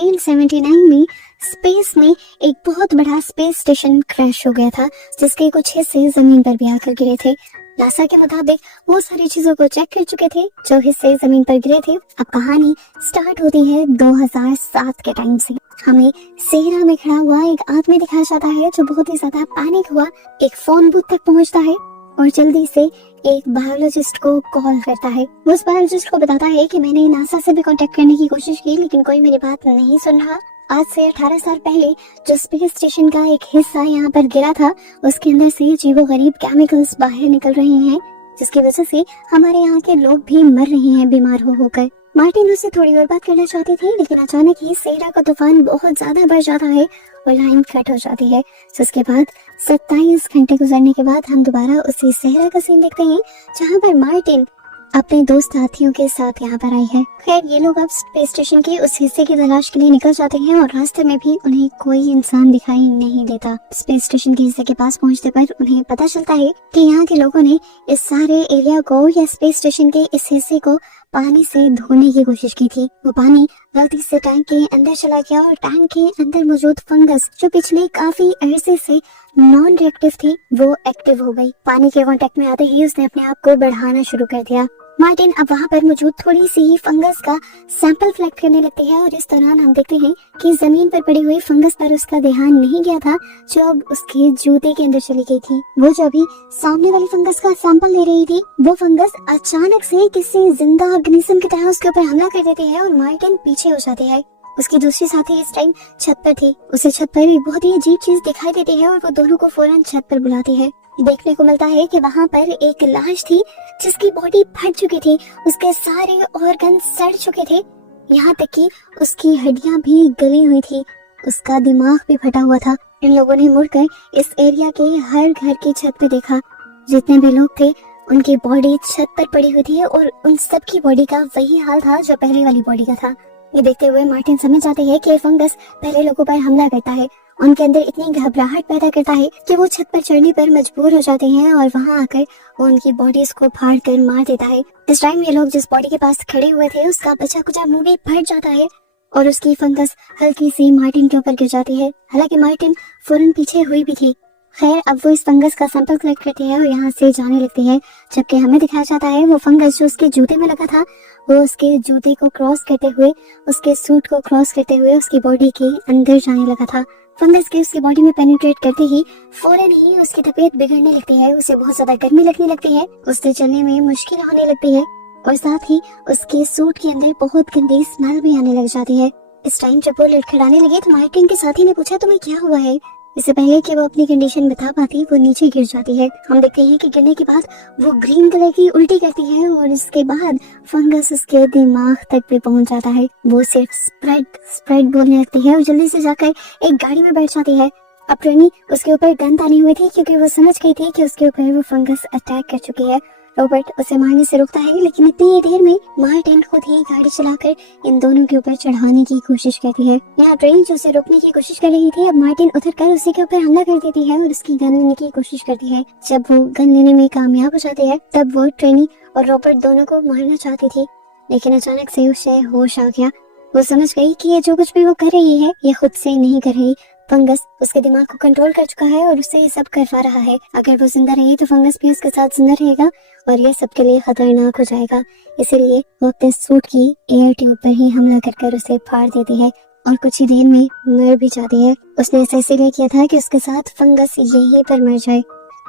1979 में स्पेस में एक बहुत बड़ा स्पेस स्टेशन क्रैश हो गया था, जिसके कुछ हिस्से जमीन पर भी आकर गिरे थे। नासा के मुताबिक वो सारी चीजों को चेक कर चुके थे जो हिस्से जमीन पर गिरे थे। अब कहानी स्टार्ट होती है 2007 के टाइम से। हमें सेहरा में खड़ा हुआ एक आदमी दिखाया जाता है जो बहुत ही ज्यादा पैनिक हुआ एक फोन बूथ तक पहुंचता है और जल्दी से एक बायोलॉजिस्ट को कॉल करता है। वो उस बायोलॉजिस्ट को बताता है कि मैंने नासा से भी कांटेक्ट करने की कोशिश की लेकिन कोई मेरी बात नहीं सुन रहा। आज से 18 साल पहले जो स्पेस स्टेशन का एक हिस्सा यहाँ पर गिरा था, उसके अंदर से अजीबोगरीब केमिकल्स बाहर निकल रहे हैं, जिसकी वजह से हमारे यहाँ के लोग भी मर रहे हैं बीमार हो होकर। मार्टिन उससे थोड़ी और बात करना चाहती थी लेकिन अचानक ही सेहरा का तूफान बहुत ज्यादा बढ़ जाता है और लाइन कट हो जाती है। उसके बाद 27 घंटे गुजरने के बाद हम दोबारा उसी सेहरा का सीन देखते हैं जहाँ पर मार्टिन अपने दोस्त साथियों के साथ यहाँ पर आई है। खैर ये लोग अब स्पेस स्टेशन के उस हिस्से की तलाश के लिए निकल जाते हैं और रास्ते में भी उन्हें कोई इंसान दिखाई नहीं देता। स्पेस स्टेशन के हिस्से के पास पहुँचने पर उन्हें पता चलता है कि यहाँ के लोगों ने इस सारे एरिया को या स्पेस स्टेशन के इस हिस्से को पानी से धोने की कोशिश की थी। वो पानी गलती से टैंक के अंदर चला गया और टैंक के अंदर मौजूद फंगस जो पिछले काफी अरसे से नॉन रिएक्टिव थी वो एक्टिव हो गई। पानी के कांटेक्ट में आते ही उसने अपने आप को बढ़ाना शुरू कर दिया। मार्टिन अब वहाँ पर मौजूद थोड़ी सी ही फंगस का सैंपल कलेक्ट करने लगती है और इस दौरान हम देखते हैं कि जमीन पर पड़ी हुई फंगस पर उसका ध्यान नहीं गया था जो अब उसके जूते के अंदर चली गई थी। वो जो अभी सामने वाली फंगस का सैंपल ले रही थी वो फंगस अचानक से किसी जिंदा ऑर्गेनिज्म की तरह उसके ऊपर हमला कर देती है और मार्टिन पीछे हो जाती है। उसकी दूसरी साथी इस टाइम छत पर थी। उसे छत पर एक बहुत ही अजीब चीज दिखाई देती है और वो दोनों को फौरन छत पर बुलाती है। देखने को मिलता है कि वहाँ पर एक लाश थी जिसकी बॉडी फट चुकी थी, उसके सारे ऑर्गन सड़ चुके थे, यहाँ तक कि उसकी हड्डियां भी गली हुई थी, उसका दिमाग भी फटा हुआ था। इन लोगों ने मुड़कर इस एरिया के हर घर की छत पे देखा। जितने भी लोग थे उनकी बॉडी छत पर पड़ी हुई थी और उन सब की बॉडी का वही हाल था जो पहले वाली बॉडी का था। ये देखते हुए मार्टिन समझ जाते हैं कि फंगस पहले लोगों पर हमला करता है, उनके अंदर इतनी घबराहट पैदा करता है कि वो छत पर चढ़ने पर मजबूर हो जाते हैं और वहां आकर वो उनकी बॉडीज को फाड़ कर मार देता है। इस टाइम ये लोग जिस बॉडी के पास खड़े हुए थे उसका बचा कुचा मुंह भी फट जाता है और उसकी फंगस हल्की सी मार्टिन के ऊपर गिर जाती है। हालांकि मार्टिन फौरन पीछे हुई भी थी। खैर अब वो इस फंगस का सैंपल कलेक्ट करती है और यहाँ से जाने लगती है, जबकि हमें दिखाया जाता है वो फंगस जो उसके जूते में लगा था वो उसके जूते को क्रॉस करते हुए, उसके सूट को क्रॉस करते हुए उसकी बॉडी के अंदर जाने लगा था। फंगस के उसकी बॉडी में पेनिट्रेट करते ही फौरन ही उसकी तबीयत बिगड़ने लगती है, उसे बहुत ज्यादा गर्मी लगने लगती है, उससे चलने में मुश्किल होने लगती है और साथ ही उसके सूट के अंदर बहुत गंदी स्मेल भी आने लग जाती है। इस टाइम जब वो लड़खड़ाने लगे तो मार्टिन के साथी ने पूछा तुम्हें क्या हुआ है। इससे पहले कि वो अपनी कंडीशन बता पाती वो नीचे गिर जाती है। हम देखते हैं कि गिरने के बाद वो ग्रीन कलर की उल्टी करती है और इसके बाद फंगस उसके दिमाग तक भी पहुंच जाता है। वो सिर्फ स्प्रेड स्प्रेड बोलने लगती है और जल्दी से जाकर एक गाड़ी में बैठ जाती है। अब ट्रेनी उसके ऊपर गन तानी हुई थी क्योंकि वो समझ गई थी कि उसके ऊपर वो फंगस अटैक कर चुकी है। रॉबर्ट उसे मारने से रोकता है लेकिन इतनी देर में मार्टिन खुद ही गाड़ी चलाकर इन दोनों के ऊपर चढ़ाने की कोशिश करती है। यहाँ ट्रेन जो उसे रोकने की कोशिश कर रही थी अब मार्टिन उतर कर उसी के ऊपर हमला कर देती है और उसकी गन लेने की कोशिश करती है। जब वो गन लेने में कामयाब हो जाती है तब वो ट्रेनी और रॉबर्ट दोनों को मारना चाहती थी लेकिन अचानक से उसे होश आ गया। वो समझ गई कि ये जो कुछ भी वो कर रही है ये खुद से नहीं कर रही, फंगस उसके दिमाग को कंट्रोल कर चुका है और उससे ये सब करवा रहा है। अगर वो जिंदा रही तो फंगस भी उसके साथ जिंदा रहेगा और ये सबके लिए खतरनाक हो जाएगा। इसीलिए वो अपने सूट की एयर ट्यूब पर ही हमला कर उसे फाड़ देती है और कुछ ही देर में मर भी जाती है। उसने ऐसा इसीलिए किया था कि उसके साथ फंगस यहीं पर मर जाए।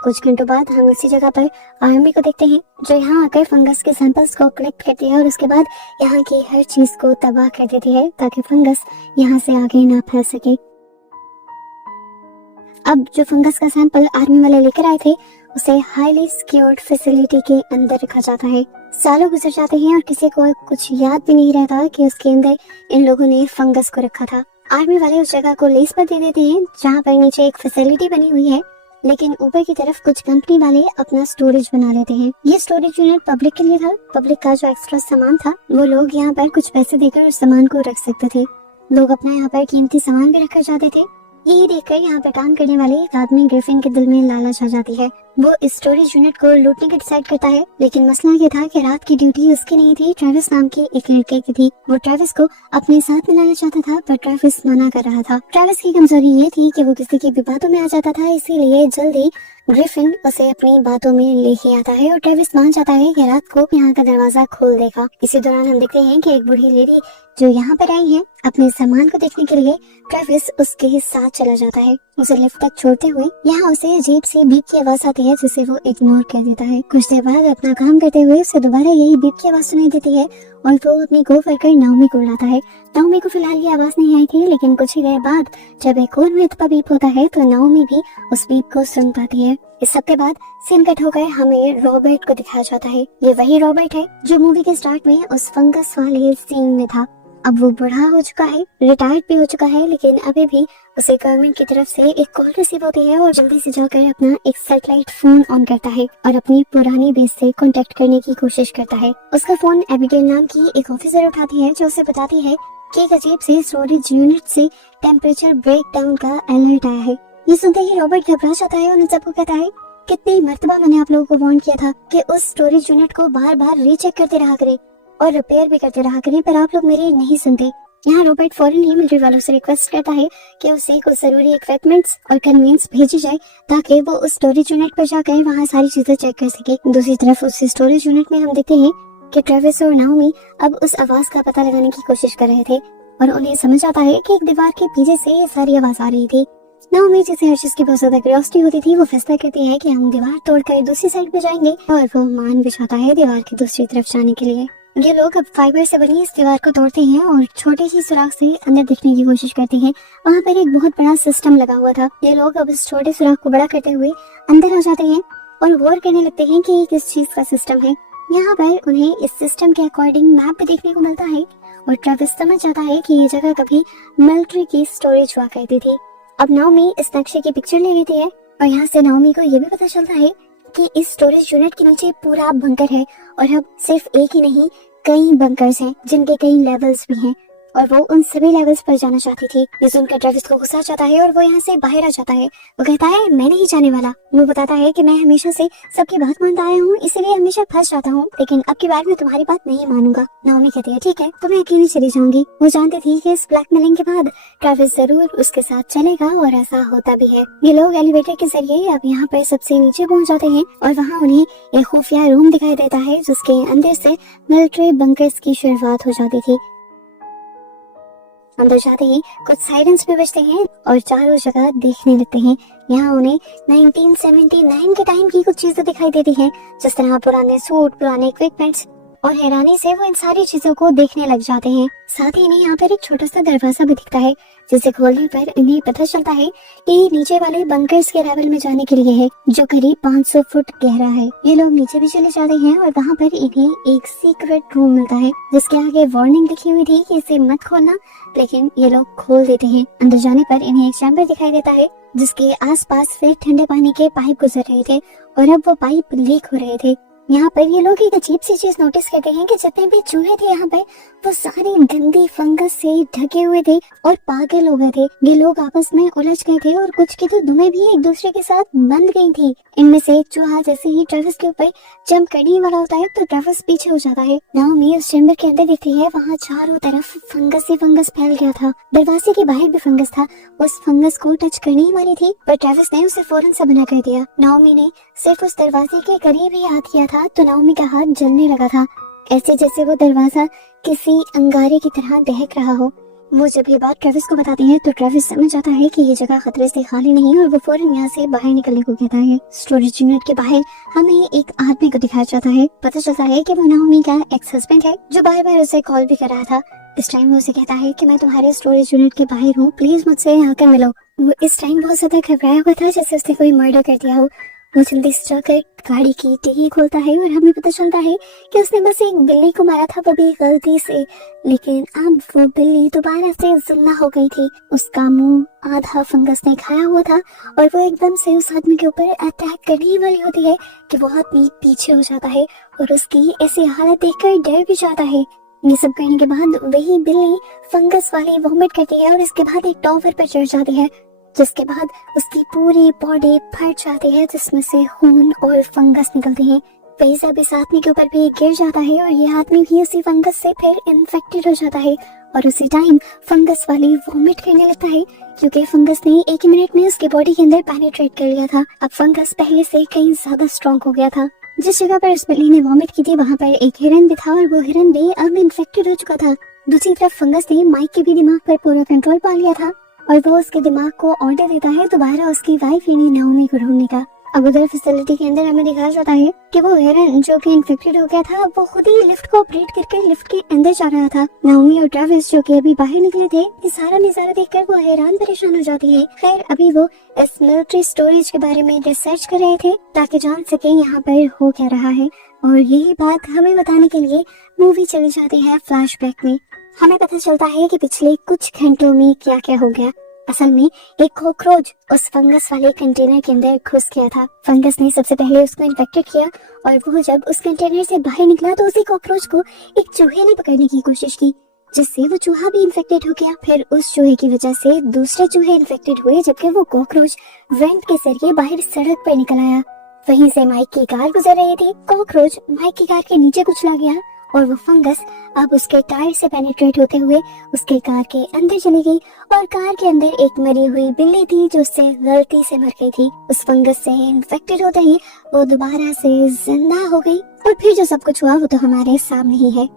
कुछ घंटों बाद हम उसी जगह पर आर्मी को देखते हैं जो यहाँ आकर फंगस के सैंपल्स को कलेक्ट करती है और उसके बाद यहाँ की हर चीज को तबाह कर देती है ताकि फंगस यहाँ से आगे ना फैल सके। अब जो फंगस का सैंपल आर्मी वाले लेकर आए थे उसे हाईली सिक्योर्ड फैसिलिटी के अंदर रखा जाता है। सालों गुजर जाते हैं और किसी को कुछ याद भी नहीं रहता कि उसके अंदर इन लोगों ने फंगस को रखा था। आर्मी वाले उस जगह को लीज पर दे देते हैं जहाँ पर नीचे एक फैसिलिटी बनी हुई है लेकिन ऊपर की तरफ कुछ कंपनी वाले अपना स्टोरेज बना लेते हैं। ये स्टोरेज यूनिट पब्लिक के लिए था। पब्लिक का जो एक्स्ट्रा सामान था वो लोग यहाँ पर कुछ पैसे देकर उस सामान को रख सकते थे। लोग अपना यहाँ पर कीमती सामान भी रखकर जाते थे। यही देखकर यहाँ पर काम करने वाले एक आदमी ग्रिफिन के दिल में लालच आ जाती है। वो स्टोरेज यूनिट को लूटने का डिसाइड करता है, लेकिन मसला ये था कि रात की ड्यूटी उसकी नहीं थी, ट्रेविस नाम के एक लड़के की थी। वो ट्रेविस को अपने साथ मिलाना चाहता था, पर ट्रेविस मना कर रहा था। ट्रेविस की कमजोरी ये थी कि वो किसी की भी बातों में आ जाता था, इसीलिए जल्दी ग्रिफिन उसे अपनी बातों में लेके आता है और ट्रेविस मान जाता है कि रात को यहाँ का दरवाजा खोल देगा। इसी दौरान हम देखते हैं कि एक बूढ़ी लेडी जो यहाँ पर आई है अपने सामान को देखने के लिए, ट्रेविस उसके साथ चला जाता है। उसे लिफ्ट तक छोड़ते हुए यहाँ उसे अजीब सी बीप की आवाज आती है, जिसे वो इग्नोर कर देता है। कुछ देर बाद अपना काम करते हुए उसे दोबारा यही बीप की आवाज सुनाई देती है और वो अपनी कोवर्कर नाओमी को बुलाता है। नाओमी को फिलहाल ये आवाज नहीं आई थी, लेकिन कुछ ही देर बाद जब एक और मृतपा बीप होता है तो नाओमी भी उस बीप को सुन पाती है। इस सब के बाद सीन कट होकर हमें रॉबर्ट को दिखाया जाता है। ये वही रॉबर्ट है जो मूवी के स्टार्ट में उस फंगस वाले सीन में था। अब वो बूढ़ा हो चुका है, रिटायर्ड भी हो चुका है, लेकिन अभी भी उसे गवर्नमेंट की तरफ से एक कॉल रिसीव होती है और जल्दी से जाकर अपना एक सैटेलाइट फोन ऑन करता है और अपनी पुरानी बेस से कांटेक्ट करने की कोशिश करता है। उसका फोन एबिगेल नाम की एक ऑफिसर उठाती है, जो उसे बताती है कि एक अजीब से स्टोरेज यूनिट से टेम्परेचर ब्रेक डाउन का अलर्ट आया है। ये सुनते ही रॉबर्ट घबरा जाता है और उन सबको कहता है, कितनी मर्तबा मैंने आप लोगों को वार्न किया था कि उस स्टोरेज यूनिट को बार बार रीचेक करते रहा करें और रिपेयर भी करते रहा करें, पर आप लोग मेरी नहीं सुनते। यहाँ रॉबर्ट फौरन ही मिलिट्री वालों से रिक्वेस्ट करता है कि उसे कुछ जरूरी इक्विपमेंट्स और कन्वेंस भेजी जाए ताकि वो उस स्टोरेज यूनिट पर जाकर वहाँ सारी चीजें चेक कर सके। दूसरी तरफ उस स्टोरेज यूनिट में हम देखते हैं कि ट्रेविस और नाओमी अब उस आवाज का पता लगाने की कोशिश कर रहे थे और उन्हें समझ आता है कि एक दीवार के पीछे से ये सारी आवाज आ रही थी। नाओमी जिसे हर चीज की बहुत ज्यादा क्यूरियोसिटी होती थी, वो फैसला करती है कि हम दीवार तोड़कर दूसरी साइड पे जाएंगे और वो मान बिछाता है दीवार की दूसरी तरफ जाने के लिए। ये लोग अब फाइबर से बनी इस दीवार को तोड़ते हैं और छोटे ही सुराख से अंदर देखने की कोशिश करते हैं। वहाँ पर एक बहुत बड़ा सिस्टम लगा हुआ था। ये लोग अब इस छोटे सुराख को बड़ा करते हुए अंदर आ जाते हैं और गौर करने लगते हैं कि ये किस चीज का सिस्टम है। यहाँ पर उन्हें इस सिस्टम के अकॉर्डिंग मैप भी देखने को मिलता है और ट्रेविस समझ जाता है कि ये जगह कभी मिलिट्री की स्टोरेज हुआ करती थी। अब नाओमी इस नक्शे की पिक्चर ले लेती है और यहाँ से नाओमी को ये भी पता चलता है कि इस स्टोरेज यूनिट के नीचे पूरा बंकर है और अब सिर्फ एक ही नहीं कई बंकर्स हैं जिनके कई लेवल्स भी हैं और वो उन सभी लेवल्स पर जाना चाहती थी। ये सुनकर ट्रेविस को गुस्सा आता है और वो यहाँ से बाहर आ जाता है। वो कहता है मैं नहीं जाने वाला। वो बताता है कि मैं हमेशा से सबकी बात मानता आया हूँ, इसीलिए हमेशा फंस जाता हूँ, लेकिन अब की बार मैं तुम्हारी बात नहीं मानूंगा। नाओमी कहती है ठीक है, तो मैं अकेली चली जाऊंगी। वो जानती थी कि इस ब्लैकमेलिंग के बाद ट्रेविस जरूर उसके साथ चलेगा और ऐसा होता भी है। ये लोग एलिवेटर के जरिए अब यहाँ पर सबसे नीचे पहुँच जाते हैं और वहाँ उन्हें एक खुफिया रूम दिखाई देता है जिसके अंदर से मिलिट्री बंकर्स की शुरुआत हो जाती थी। अंदर जाते ही कुछ साइरेंस भी बजते हैं और चारों जगह देखने लगते हैं। यहाँ उन्हें 1979 के टाइम की कुछ चीजें दिखाई देती हैं, जिस तरह पुराने सूट, पुराने इक्विपमेंट्स, और हैरानी से वो इन सारी चीजों को देखने लग जाते हैं। साथ ही इन्हें यहाँ पर एक छोटा सा दरवाजा भी दिखता है, जिसे खोलने पर इन्हें पता चलता है कि ये नीचे वाले बंकर्स के लेवल में जाने के लिए है, जो करीब 500 फुट गहरा है। ये लोग नीचे भी चले जाते हैं और वहाँ पर इन्हें एक सीक्रेट रूम मिलता है, जिसके आगे वार्निंग लिखी हुई थी कि इसे मत खोलना, लेकिन ये लोग खोल देते हैं। अंदर जाने पर इन्हें एक चैम्बर दिखाई देता है, जिसके आसपास से ठंडे पानी के पाइप गुजर रहे थे और अब वो पाइप लीक हो रहे थे। यहाँ पर ये लोग एक अजीब सी चीज नोटिस करते हैं कि जितने भी चूहे थे यहाँ पर वो सारे गंदी फंगस से ढके हुए थे और पागल हो गए थे। ये लोग आपस में उलझ गए थे और कुछ की तो दुमें भी एक दूसरे के साथ बंध गई थी। इनमें से एक चूहा जैसे ही ट्रेविस के ऊपर जंप करने वाला होता है तो ट्रेविस पीछे हो जाता है। नाओमी उस चैम्बर के अंदर देखती है, वहाँ चारों तरफ फंगस ही फंगस फैल गया था। दरवाजे के बाहर भी फंगस था। उस फंगस को टच करने ही वाली थी, पर ट्रेविस ने उसे फौरन से मना कर दिया। नाओमी ने सिर्फ उस दरवाजे के करीब ही हाथ किया था तो नाओमी का हाथ जलने लगा था, ऐसे जैसे वो दरवाजा किसी अंगारे की तरह दहक रहा हो। वो जब ये बात ट्रेविस को बताती है तो ट्रेविस समझ जाता है कि ये जगह खतरे से खाली नहीं है और वो फौरन यहाँ से बाहर निकलने को कहता है। स्टोरेज यूनिट के बाहर हमें एक आदमी को दिखाया जाता है। पता चलता है कि वो नाओमी का एक्स हस्बैंड है, जो बार बार उसे कॉल भी कर रहा था। इस टाइम वो उसे कहता है कि मैं तुम्हारे स्टोरेज यूनिट के बाहर हूँ, प्लीज मुझसे आकर मिलो। वो इस टाइम बहुत ज्यादा घबराया हुआ था, जैसे उसने कोई मर्डर कर दिया हो। वो जल्दी से जाकर गाड़ी की डिग्गी खोलता है और हमें पता चलता है कि उसने बस एक बिल्ली को मारा था, वो भी गलती से, लेकिन अब वो बिल्ली दोबारा से जिंदा हो गई थी। उसका मुंह आधा फंगस ने खाया हुआ था और वो एकदम से उस आदमी के ऊपर अटैक करने वाली होती है कि वो आदमी पीछे हो जाता है और उसकी ऐसी हालत देखकर डर भी जाता है। ये सब करने के बाद वही बिल्ली फंगस वाली वॉमिट करती है और इसके बाद एक टावर पर चढ़ जाती है जिसके बाद उसकी पूरी बॉडी फट जाती है, जिसमें से खून और फंगस निकलती है। वही सब इस आदमी के ऊपर भी गिर जाता है और ये आदमी भी उसी फंगस से फिर इन्फेक्टेड हो जाता है और उसी टाइम फंगस वाली वॉमिट करने लगता है, क्योंकि फंगस ने एक ही मिनट में उसकी बॉडी के अंदर पेनिट्रेट कर लिया था। अब फंगस पहले से कहीं ज्यादा स्ट्रॉन्ग हो गया था। जिस जगह पर उस बिल्ली ने वॉमिट की थी वहाँ पर एक हिरन भी था और वो हिरन भी अब इन्फेक्टेड हो चुका था। दूसरी तरफ फंगस ने माइक के भी दिमाग पर पूरा कंट्रोल पा लिया था और वो उसके दिमाग को ऑर्डर देता है दोबारा उसकी वाइफ यानी नाओमी को ढूंढने का। अब उधर फैसिलिटी के अंदर हमें दिखाया जाता है कि वो हिरन जो कि इन्फेक्टेड हो गया था वो खुद ही लिफ्ट को ऑपरेट करके लिफ्ट के अंदर जा रहा था। नाओमी और ट्रेविस जो कि अभी बाहर निकले थे, ये सारा नजारा देखकर वो हैरान परेशान हो जाती है। खैर अभी वो इस मिलिट्री स्टोरेज के बारे में रिसर्च कर रहे थे ताकि जान सके यहाँ पर हो क्या रहा है, और यही बात हमें बताने के लिए मूवी चली जाती है फ्लैशबैक में। हमें पता चलता है कि पिछले कुछ घंटों में क्या क्या हो गया। असल में एक कॉकरोच उस फंगस वाले कंटेनर के अंदर घुस गया था। फंगस ने सबसे पहले उसको इन्फेक्टेड किया और वो जब उस कंटेनर से बाहर निकला तो उसी कॉकरोच को एक चूहे ने पकड़ने की कोशिश की, जिससे वो चूहा भी इन्फेक्टेड हो गया। फिर उस चूहे की वजह से दूसरे चूहे इन्फेक्टेड हुए, जबकि वो कॉकरोच वेंट के जरिए बाहर सड़क पर निकल आया। वहीं से माइक की कार गुजर रही थी। कॉकरोच माइक की कार के नीचे कुचला गया और वो फंगस अब उसके टायर से पेनिट्रेट होते हुए उसके कार के अंदर चली गई और कार के अंदर एक मरी हुई बिल्ली थी जो उससे गलती से मर गई थी। उस फंगस से इन्फेक्टेड होते ही वो दोबारा से जिंदा हो गई और फिर जो सब कुछ हुआ वो तो हमारे सामने ही है।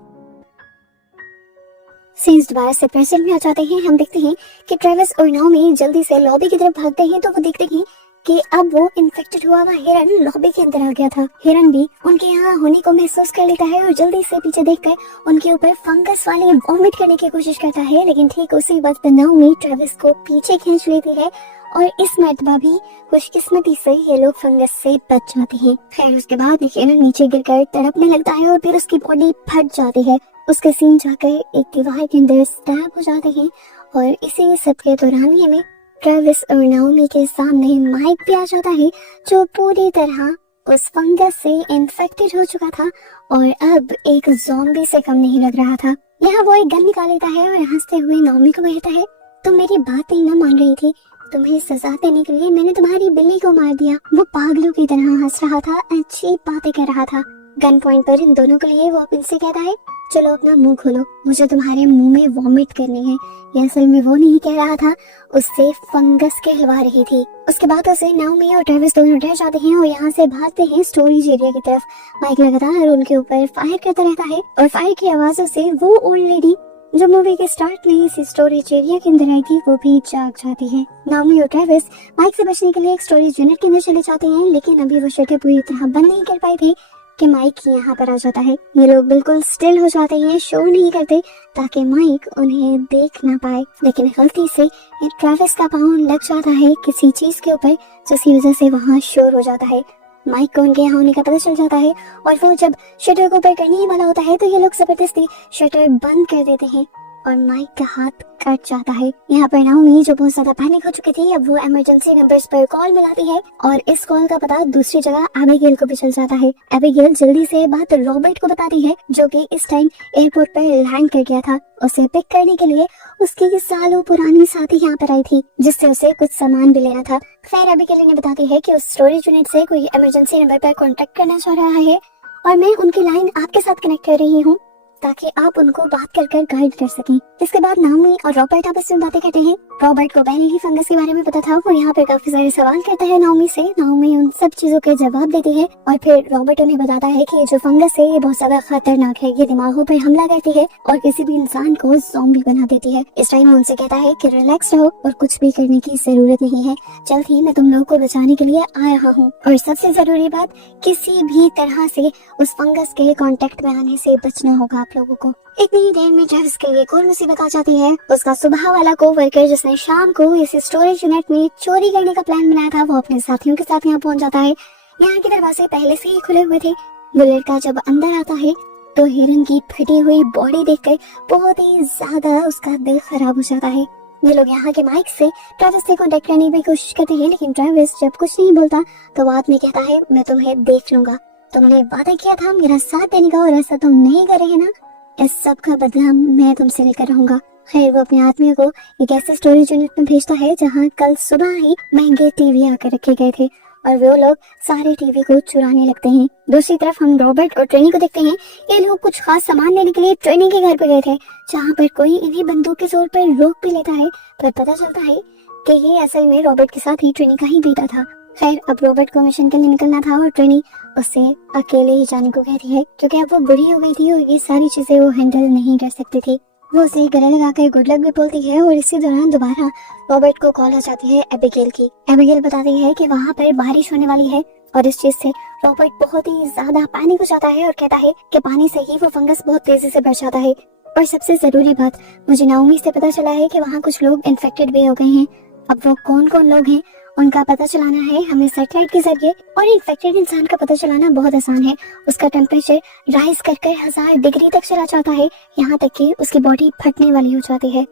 सीन्स दोबारा से प्रेजेंट में आ जाते हैं। हम देखते हैं कि ट्रेविस और नाओमी जल्दी से लॉबी की तरफ भागते हैं तो वो देखते हैं कि अब वो इन्फेक्टेड हुआ हुआ हिरन लॉबी के अंदर आ गया था। हिरन भी उनके यहाँ होने को महसूस कर लेता है और जल्दी से पीछे देखकर उनके ऊपर फंगस वाले वॉमिट करने की कोशिश करता है, लेकिन ठीक उसी वक्त नाओमी ट्रेविस को पीछे खींच लेती है और इस मर्तबा भी खुशकिस्मती से ये लोग फंगस से बच जाते हैं। खैर उसके बाद हिरन नीचे गिरकर तड़पने लगता है और फिर उसकी बॉडी फट जाती है। उसके सीन जाकर एक दीवार के अंदर स्टैब हो जाते हैं और इसी सब के दौरान ही हमें ट्रेविस और नाओमी के सामने माइक भी आ जाता है, जो पूरी तरह उस फंगस से इन्फेक्टेड हो चुका था और अब एक ज़ॉम्बी से कम नहीं लग रहा था। यहाँ वो एक गन निकाल लेता है और हंसते हुए नाओमी को कहता है, तुम मेरी बात नहीं ना मान रही थी, तुम्हें सजा देने के लिए मैंने तुम्हारी बिल्ली को मार दिया। वो पागलों की तरह हंस रहा था, अच्छी बातें कर रहा था। गन पॉइंट पर इन दोनों के लिए वो इनसे कहता है, चलो अपना मुंह खोलो, मुझे तुम्हारे मुंह में वॉमिट करनी है। ये असल में वो नहीं कह रहा था, उससे फंगस कहलवा रही थी। उसके बाद उसे नाओमी और ट्रेविस दोनों डर जाते हैं और यहाँ से भागते हैं स्टोरेज एरिया की तरफ। माइक लगातार उनके ऊपर फायर करता रहता है और फायर की आवाजों से वो ओल्ड लेडी जो मूवी के स्टार्ट में इस स्टोरेज एरिया के अंदर आई थी वो भी जाग जाती है। नाओमी और ट्रेविस माइक से बचने के लिए एक स्टोरेज यूनिट के अंदर चले जाते हैं, लेकिन अभी वो शटर पूरी तरह बंद नहीं कर पाए थे कि माइक यहाँ पर आ जाता है। ये लोग बिल्कुल स्टिल हो जाते हैं, शोर नहीं करते ताकि माइक उन्हें देख ना पाए, लेकिन गलती से ट्रेविस का पाँव लग जाता है किसी चीज के ऊपर, जिसकी वजह से वहाँ शोर हो जाता है। माइक को उनके यहाँ होने का पता चल जाता है और वो जब शटर को ऊपर करने ही वाला होता है तो ये लोग जबरदस्ती शटर बंद कर देते हैं और माइक का हाथ कट जाता है। यहाँ पर नाओमी जो बहुत ज्यादा पैनिक हो चुकी थी, अब वो इमरजेंसी नंबर्स पर कॉल मिलाती है और इस कॉल का पता दूसरी जगह एबिगेल को भी चल जाता है। एबिगेल जल्दी से बात रॉबर्ट को बताती है जो कि इस टाइम एयरपोर्ट पर लैंड कर गया था। उसे पिक करने के लिए उसकी सालों पुरानी साथी यहाँ पर आई थी, जिससे उसे कुछ सामान भी लेना था। खैर एबिगेल इन्हें बताती है कि उस स्टोरेज यूनिट से कोई इमरजेंसी नंबर पर कॉन्टेक्ट करना चाह रहा है और मैं उनकी लाइन आपके साथ कनेक्ट कर रही हूँ ताकि आप उनको बात कर गाइड कर सकें। इसके बाद नाओमी और रॉबर्ट आपस में बातें करते हैं। रॉबर्ट को पहले ही फंगस के बारे में पता था, वो यहाँ पे काफी सारे सवाल करता है नाओमी से। नाओमी उन सब चीजों के जवाब देती है और फिर रॉबर्ट उन्हें बताता है कि ये जो फंगस है ये बहुत ज्यादा खतरनाक है, ये दिमागों पर हमला करती है और किसी भी इंसान को ज़ॉम्बी बना देती है। इस टाइम उनसे कहता है कि रिलैक्स रहो और कुछ भी करने की जरूरत नहीं है, जल्द ही मैं तुम लोगों को बचाने के लिए आ रहा हूँ। और सबसे जरूरी बात, किसी भी तरह से उस फंगस के कांटेक्ट में आने से बचना होगा आप लोगों को। इतनी देर में ट्रेविस के लिए कोई मुसीबत आ जाती है। उसका सुबह वाला कोवर्कर जिसने शाम को इस स्टोरेज यूनिट में चोरी करने का प्लान बनाया था, वो अपने साथियों के साथ यहाँ पहुंच जाता है। यहाँ के दरवाजे पहले से ही खुले हुए थे। वो लड़का जब अंदर आता है तो हिरन की फटी हुई बॉडी देखकर बहुत ही ज्यादा उसका दिल खराब हो जाता है। ये लोग यहाँ के माइक से ट्रेविस से कॉन्टेक्ट करने की कोशिश करते हैं, लेकिन ट्रेविस जब कुछ नहीं बोलता तो वो आदमी कहता है, मैं तुम्हें देख लूंगा, तुमने वादा किया था मेरा साथ देने का और ऐसा तुम नहीं कर रहे ना, इस सब का बदला मैं तुमसे लेकर रहूंगा। खैर वो अपने आदमी को एक ऐसे स्टोरेज यूनिट में भेजता है जहाँ कल सुबह ही महंगे टीवी आकर रखे गए थे और वो लोग सारे टीवी को चुराने लगते हैं। दूसरी तरफ हम रॉबर्ट और ट्रेनी को देखते हैं। ये लोग कुछ खास सामान लेने के लिए ट्रेनी के घर पे गए थे, जहाँ पर कोई इन्हें बंदूक के जोर पर रोक भी लेता है। पर पता चलता है कि ये असल में रॉबर्ट के साथ ही ट्रेनी का ही बेटा था। खैर अब रॉबर्ट को मिशन के लिए निकलना था और ट्रेनी उससे अकेले ही जाने को कहती है, क्योंकि अब वो बूढ़ी हो गई थी और ये सारी चीजें वो हैंडल नहीं कर सकती थी। वो उसे गले लगाकर गुड लक भी बोलती है और इसी दौरान दोबारा रॉबर्ट को कॉल आ जाती है एबिगेल की। एबिगेल बताती है कि वहाँ पर बारिश होने वाली है और इस चीज से रॉबर्ट बहुत ही ज्यादा पैनिक हो जाता है और कहता है कि पानी से ही वो फंगस बहुत तेजी से बढ़ जाता है। और सबसे जरूरी बात, मुझे नाओमी से पता चला है कि वहाँ कुछ लोग इन्फेक्टेड भी हो गए हैं। अब वो कौन कौन लोग हैं उनका पता चलाना है हमें सैटेलाइट के जरिए, और इन्फेक्टेड इंसान का पता चलाना बहुत आसान है। उसका टेम्परेचर राइज कर 1000 डिग्री तक चला जाता है, यहाँ तक कि उसकी बॉडी फटने वाली हो जाती है।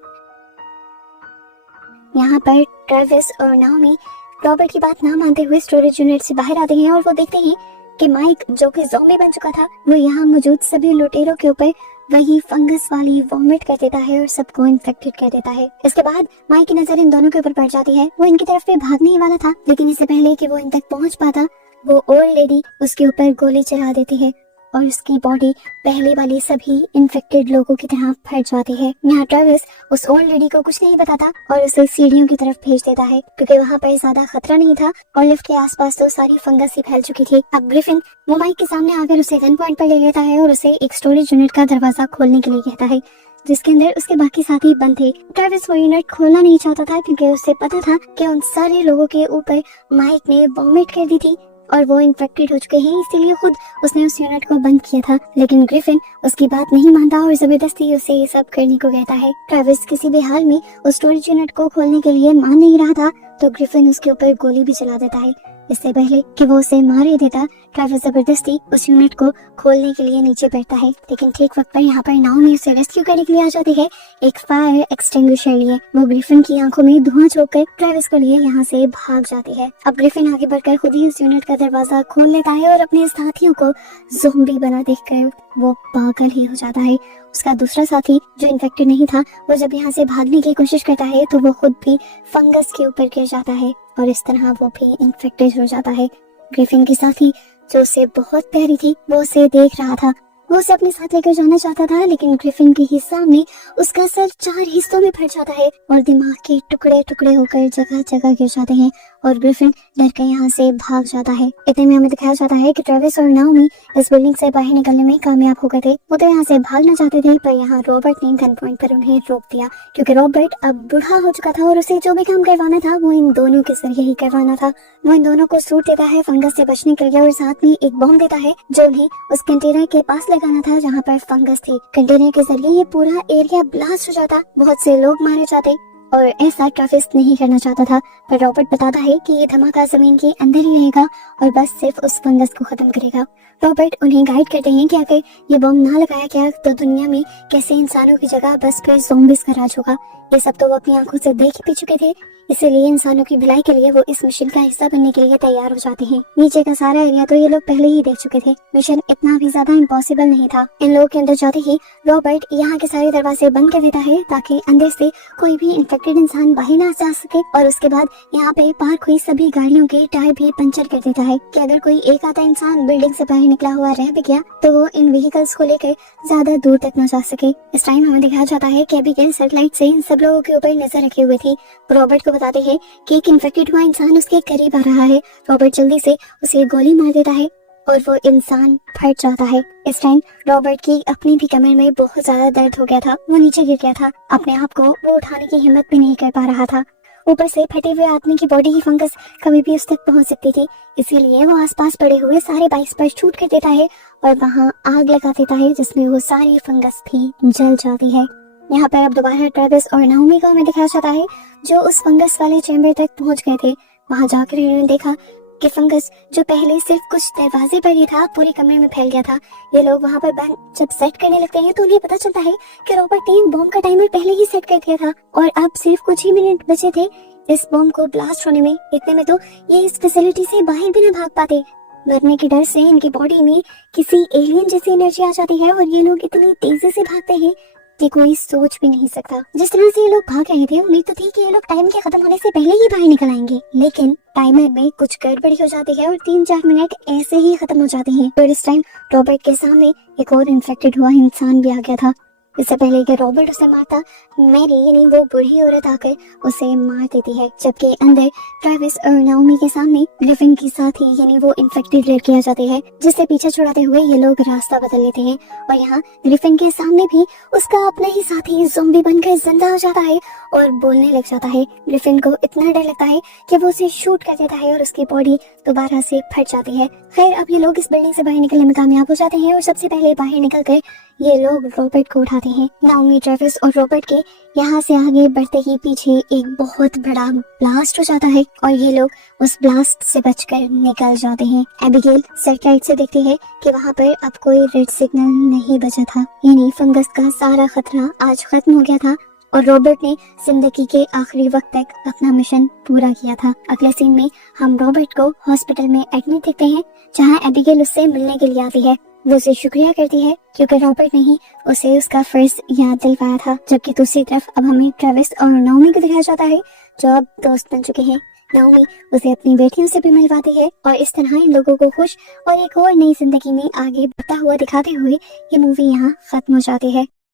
यहाँ पर ट्रेविस और नाओमी रॉबर्ट की बात ना मानते हुए स्टोरेज यूनिट से बाहर आते हैं और वो देखते हैं कि माइक, जो कि ज़ॉम्बी बन चुका था, वो यहाँ मौजूद सभी लुटेरों के ऊपर वही फंगस वाली वॉमिट कर देता है और सबको इन्फेक्टेड कर देता है। इसके बाद माइक की नजर इन दोनों के ऊपर पड़ जाती है। वो इनकी तरफ पे भागने ही वाला था, लेकिन इससे पहले कि वो इन तक पहुंच पाता, वो ओल्ड लेडी उसके ऊपर गोली चला देती है और उसकी बॉडी पहले वाली सभी इन्फेक्टेड लोगों की तरह फट जाती है। यहाँ ट्रेविस उस ओल्ड लेडी को कुछ नहीं बताता और उसे सीढ़ियों की तरफ भेज देता है, क्योंकि वहाँ पर ज्यादा खतरा नहीं था और लिफ्ट के आसपास तो सारी फंगस ही फैल चुकी थी। अब ग्रिफिन वो माइक के सामने आकर उसे गन पॉइंट पर ले लेता है और उसे एक स्टोरेज यूनिट का दरवाजा खोलने के लिए कहता है, जिसके अंदर उसके बाकी साथी बंद थे। ट्रेविस वो यूनिट खोलना नहीं चाहता था, क्योंकि उसे पता था कि उन सारे लोगों के ऊपर माइक ने वॉमिट कर दी थी और वो इन्फेक्टेड हो चुके हैं, इसीलिए खुद उसने उस यूनिट को बंद किया था। लेकिन ग्रिफिन उसकी बात नहीं मानता और जबरदस्ती उसे ये सब करने को कहता है। ट्रेविस किसी भी हाल में उस स्टोरेज यूनिट को खोलने के लिए मान नहीं रहा था, तो ग्रिफिन उसके ऊपर गोली भी चला देता है। इससे पहले कि वो उसे मार ही देता, ट्रेविस जबरदस्ती उस यूनिट को खोलने के लिए नीचे बैठता है। लेकिन ठीक वक्त पर यहाँ पर नाओमी उसे रेस्क्यू करने के लिए आ जाती है, एक फायर एक्सटिंग्विशर लिए। वो ग्रिफिन की आंखों में धुआं छोड़कर ट्रेविस को लिए यहाँ से भाग जाती है। अब ग्रिफिन आगे बढ़कर खुद ही उस यूनिट का दरवाजा खोल लेता है और अपने साथियों को ज़ॉम्बी बना देखकर वो पागल ही हो जाता है। उसका दूसरा साथी जो इन्फेक्टेड नहीं था, वो जब यहाँ से भागने की कोशिश करता है तो वो खुद भी फंगस के ऊपर गिर जाता है और इस तरह वो भी इन्फेक्टेड हो जाता है। ग्रिफिन की साथी जो उसे बहुत प्यारी थी, वो उसे देख रहा था। वो उसे अपने साथ लेकर जाना चाहता था, लेकिन ग्रिफिन के हिस्सा में उसका सर 4 हिस्सों में फट जाता है और दिमाग के टुकड़े टुकड़े होकर जगह जगह गिर जाते हैं और ग्रिफिन डर कर यहाँ से भाग जाता है। इतने में हमें दिखाया जाता है कि ट्रेविस और नाओमी इस बिल्डिंग से बाहर निकलने में कामयाब हो गए थे। वो तो यहाँ से भागना चाहते थे, पर यहाँ रॉबर्ट ने गन पॉइंट पर उन्हें रोक दिया, क्योंकि रॉबर्ट अब बूढ़ा हो चुका था और उसे जो भी काम करवाना था वो इन दोनों के जरिए ही करवाना था। वो इन दोनों को सूट देता है फंगस से बचने के लिए और साथ में एक बॉम्ब देता है जो उन्हें उस कंटेनर के पास लगाना था जहाँ पर फंगस थी। कंटेनर के जरिए ये पूरा एरिया ब्लास्ट हो जाता, बहुत से लोग मारे जाते और ऐसा ट्रेविस नहीं करना चाहता था। पर रॉबर्ट बताता है कि ये धमाका जमीन के अंदर ही रहेगा और बस सिर्फ उस फंगस को खत्म करेगा। रॉबर्ट उन्हें गाइड करते हैं कि अगर ये बम ना लगाया गया तो दुनिया में कैसे इंसानों की जगह बस फिर ज़ॉम्बीज़ का राज होगा। ये सब तो वो अपनी आंखों से देख भी चुके थे, इसीलिए इंसानों की भलाई के लिए वो इस मिशन का हिस्सा बनने के लिए तैयार हो जाते हैं। नीचे का सारा एरिया तो ये लोग पहले ही देख चुके थे, मिशन इतना भी ज्यादा इम्पॉसिबल नहीं था। इन लोगों के अंदर जाते ही रॉबर्ट यहाँ के सारे दरवाजे बंद कर देता है ताकि अंदर से कोई भी इन्फेक्टेड इंसान बाहर ना जा सके, और उसके बाद यहाँ पे पार्क हुई सभी गाड़ियों के टायर भी पंचर कर देता है कि अगर कोई एक आधा इंसान बिल्डिंग से बाहर निकला हुआ रह भी गया तो वो इन व्हीकल्स को लेकर ज्यादा दूर तक न जा सके। इस टाइम हमें दिखाया जाता है कि एबिगेल सैटेलाइट से इन सब लोगों के ऊपर नजर रखे हुए थी। रॉबर्ट को बताते हैं कि एक इन्फेक्टेड हुआ इंसान उसके करीब आ रहा है। रॉबर्ट जल्दी से उसे गोली मार देता है और वो इंसान फट जाता है। इस टाइम रॉबर्ट की अपनी भी कमर में बहुत ज्यादा दर्द हो गया था, वो नीचे गिर गया था। अपने आप को वो उठाने की हिम्मत भी नहीं कर पा रहा था। ऊपर से फटे हुए आदमी की बॉडी की फंगस कभी भी उस तक पहुंच सकती थी, इसीलिए वो आसपास पड़े हुए सारे बाइक्स पर शूट कर देता है और वहां आग लगा देता है, जिसमें वो सारी फंगस भी जल जाती है। यहाँ पर अब दोबारा ट्रेविस और नाओमी को हमें दिखाया जाता है जो उस फंगस वाले चैम्बर तक पहुंच गए थे। वहां जाकर इन्होंने देखा कि फंगस जो पहले सिर्फ कुछ दरवाजे पर ही था पूरे कमरे में फैल गया था। ये लोग वहां पर बैंड जब सेट करने लगते हैं तो उन्हें पता चलता है कि रॉबर्ट ने बॉम्ब का टाइमर पहले ही सेट कर दिया था और अब सिर्फ कुछ ही मिनट बचे थे इस बॉम्ब को ब्लास्ट होने में। इतने में तो ये इस फैसिलिटी से बाहर भी न भाग पाते। मरने के डर से इनकी बॉडी में किसी एलियन जैसी एनर्जी आ जाती है और ये लोग इतनी तेजी से भागते हैं कि कोई सोच भी नहीं सकता। जिस तरह से ये लोग भाग रहे थे, उम्मीद तो थी कि ये लोग टाइम के खत्म होने से पहले ही बाहर निकल आएंगे, लेकिन टाइमर में कुछ गड़बड़ी हो जाती है और 3-4 मिनट ऐसे ही खत्म हो जाते हैं। और इस टाइम रॉबर्ट के सामने एक और इन्फेक्टेड हुआ इंसान भी आ गया था। इससे पहले कि रॉबर्ट उसे मारता, मैरी यानी वो बूढ़ी औरत आकर उसे मार देती है, जबकि अंदर ट्रेविस और नाओमी के सामने ग्रिफिन के साथ ही यानी वो इन्फेक्टेड लड़की आ जाती है, जिससे पीछे छुड़ाते हुए ये लोग रास्ता बदल लेते हैं। और यहाँ ग्रिफिन के सामने भी उसका अपना ही साथी ज़ॉम्बी बनकर जिंदा हो जाता है और बोलने लग जाता है। ग्रिफिन को इतना डर लगता है कि वो उसे शूट कर देता है और उसकी बॉडी दोबारा से फट जाती है। खैर, अब ये लोग इस बिल्डिंग से बाहर निकलने में कामयाब हो जाते हैं और सबसे पहले बाहर निकलकर ये लोग रॉबर्ट को उठाते हैं। नाओमी, ट्रेविस और रॉबर्ट के यहाँ से आगे बढ़ते ही पीछे एक बहुत बड़ा ब्लास्ट हो जाता है और ये लोग उस ब्लास्ट से बचकर निकल जाते हैं। एबिगेल सैटेलाइट से देखती है कि वहाँ पर अब कोई रेड सिग्नल नहीं बचा था, यानी फंगस का सारा खतरा आज खत्म हो गया था और रॉबर्ट ने जिंदगी के आखिरी वक्त तक अपना मिशन पूरा किया था। अगले सीन में हम रॉबर्ट को हॉस्पिटल में एडमिट देखते हैं, जहाँ एबिगेल उससे मिलने के लिए आती है। वो उसे शुक्रिया करती है क्योंकि रॉबर्ट ने ही उसे उसका फर्ज याद दिलवाया था। जबकि दूसरी तरफ अब हमें ट्रेविस और नाओमी को दिखाया जाता है, जो अब दोस्त बन चुके हैं। नाओमी उसे अपनी बेटियों से भी मिलवाती है और इस तरह इन लोगों को खुश और एक और नई जिंदगी में आगे बढ़ता हुआ दिखाते हुए ये मूवी यहाँ खत्म हो जाती है।